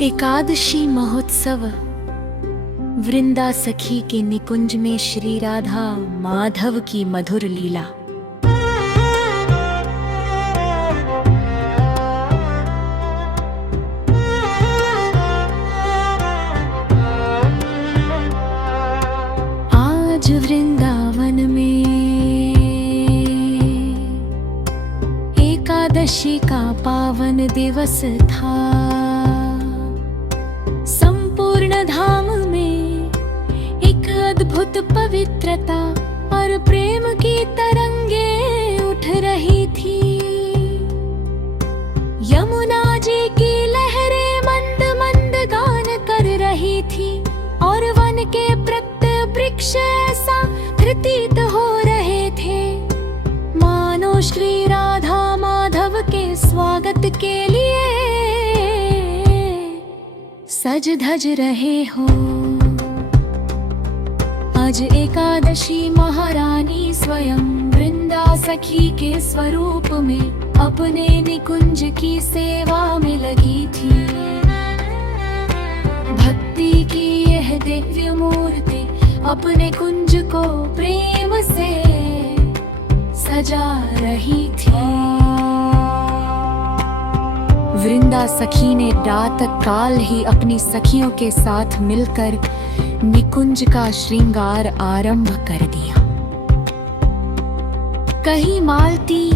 एकादशी महोत्सव। वृंदा सखी के निकुंज में श्री राधा माधव की मधुर लीला। आज वृंदावन में एकादशी का पावन दिवस था। संपूर्ण धाम में एक अद्भुत पवित्रता और प्रेम की तरंगे उठ रही थी। यमुना जी की लहरें मंद मंद गान कर रही थी और वन के प्रत्येक वृक्ष ऐसा प्रतीत हो रहे थे मानो श्री राधा माधव के स्वागत के लिए सज धज रहे हो। आज एकादशी महारानी स्वयं वृंदा सखी के स्वरूप में अपने निकुंज की सेवा में लगी थी। भक्ति की यह दिव्य मूर्ति अपने कुंज को प्रेम से सजा रही थी। वृंदा सखी ने रात काल ही अपनी सखियों के साथ मिलकर निकुंज का श्रृंगार आरंभ कर दिया। कहीं मालती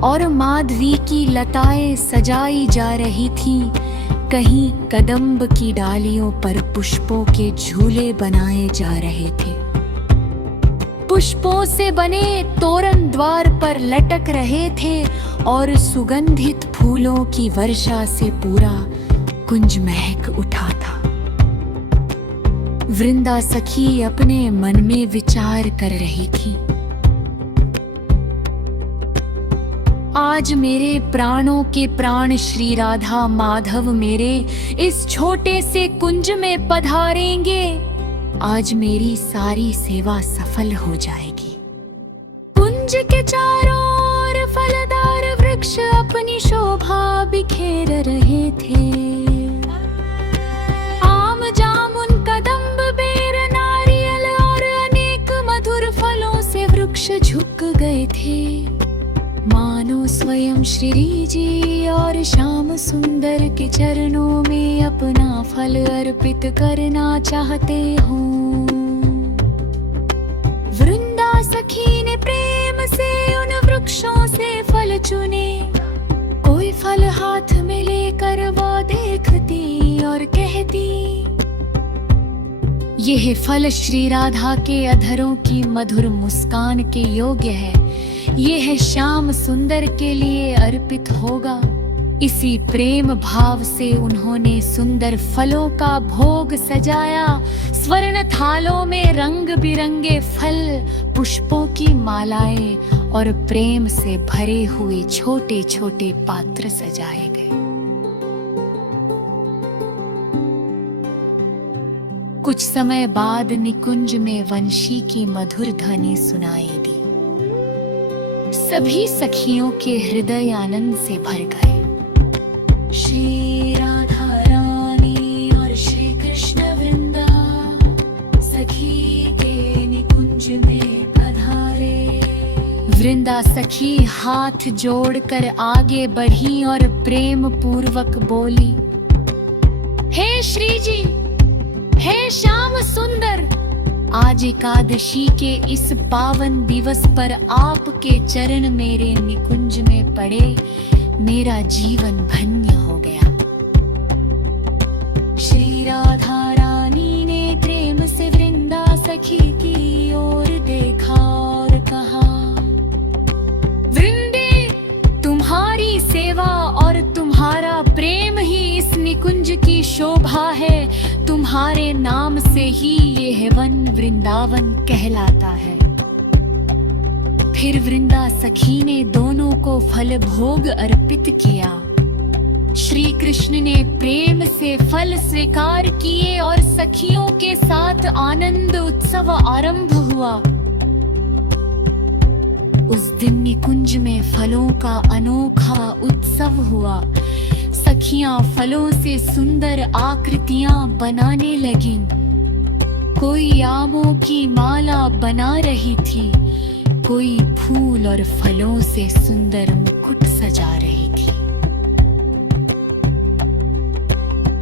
और माधवी की लताएं सजाई जा रही थी, कहीं कदम्ब की डालियों पर पुष्पों के झूले बनाए जा रहे थे। पुष्पों से बने तोरण द्वार पर लटक रहे थे और सुगंधित फूलों की वर्षा से पूरा कुंज महक उठा था। वृंदा सखी अपने मन में विचार कर रही थी, आज मेरे प्राणों के प्राण श्री राधा माधव मेरे इस छोटे से कुंज में पधारेंगे। आज मेरी सारी सेवा सफल हो जाएगी। कुंज के चारों ओर फलदार वृक्ष अपनी शोभा बिखेर रहे थे। आम जामुन कदम्ब बेर नारियल और अनेक मधुर फलों से वृक्ष झुक गए थे मानो स्वयं श्री जी और श्याम सुंदर के चरणों में अपना फल अर्पित करना चाहते हो। वृंदा सखी ने प्रेम से उन वृक्षों से फल चुने। कोई फल हाथ में लेकर वो देखती और कहती, यह फल श्री राधा के अधरों की मधुर मुस्कान के योग्य है। यह श्याम सुंदर के लिए अर्पित होगा। इसी प्रेम भाव से उन्होंने सुंदर फलों का भोग सजाया। स्वर्ण थालों में रंग बिरंगे फल, पुष्पों की मालाएं और प्रेम से भरे हुए छोटे छोटे पात्र सजाए गए। कुछ समय बाद निकुंज में वंशी की मधुर ध्वनि सुनाई दी। सभी सखियों के हृदय आनंद से भर गए। श्री राधा रानी और श्री कृष्ण वृंदा सखी के निकुंज में पधारे। वृंदा सखी हाथ जोड़कर आगे बढ़ी और प्रेम पूर्वक बोली, हे श्री जी, हे श्याम सुंदर, आज एकादशी के इस पावन दिवस पर आपके चरण मेरे निकुंज में पड़े, मेरा जीवन धन्य हो गया। श्री राधा रानी ने प्रेम से वृंदा सखी की ओर देखा और कहा, वृंदे, तुम्हारी सेवा और तुम्हारा प्रेम ही इस निकुंज की शोभा है। तुम्हारे नाम से ही यह वन वृंदावन कहलाता है। फिर वृंदा सखी ने दोनों को फल भोग अर्पित किया। श्री कृष्ण ने प्रेम से फल स्वीकार किए और सखियों के साथ आनंद उत्सव आरंभ हुआ। उस दिन निकुंज में फलों का अनोखा उत्सव हुआ। सखियां फलों से सुंदर आकृतियां बनाने लगीं। कोई आमों की माला बना रही थी, कोई फूल और फलों से सुंदर मुकुट सजा रही थी।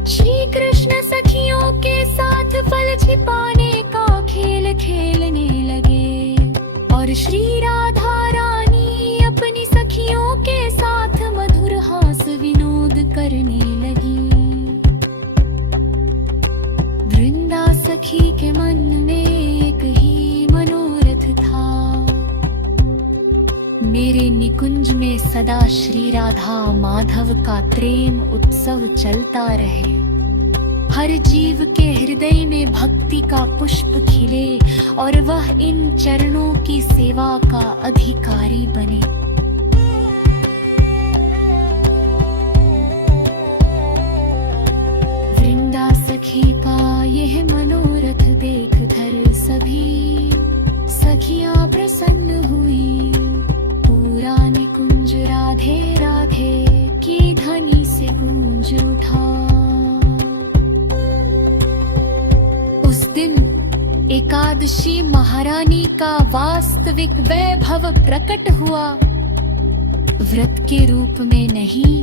श्री कृष्ण सखियों के साथ फल छिपाने का खेल खेलने लगे और श्री राधा रानी अपनी सखियों के साथ मधुर हास विनोद करने लगी। वृंदा सखी के मन में एक ही मनोरथ था, मेरे निकुंज में सदा श्री राधा माधव का प्रेम उत्सव चलता रहे। हर जीव के हृदय में भक्ति का पुष्प खिले और वह इन चरणों की सेवा का अधिकारी बने। वृंदा सखी का यह मनोरथ देख कर सभी सखियां प्रसन्न हुई। पूरा निकुंज राधे राधे की ध्वनि से गूंज उठा। उस दिन एकादशी महारानी का वास्तविक वैभव प्रकट हुआ। व्रत के रूप में नहीं,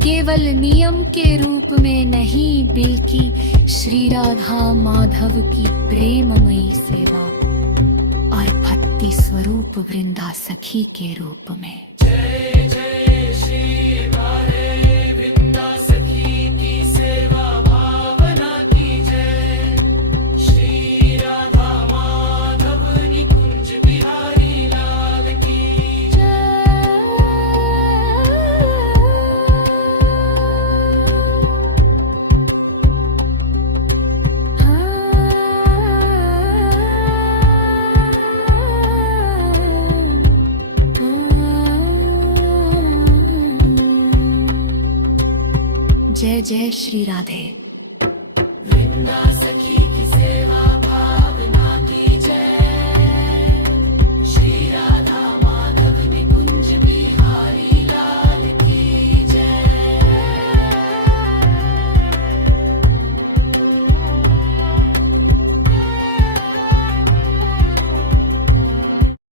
केवल नियम के रूप में नहीं, बल्कि श्री राधा माधव की प्रेममयी सेवा और भक्ति स्वरूप वृंदा सखी के रूप में। जय जय श्री राधे वृंदा सखी की सेवा भावना की जय। श्री राधा माधव निकुंज बिहारी लाल की जय जय श्री राधे। वृंदा सखी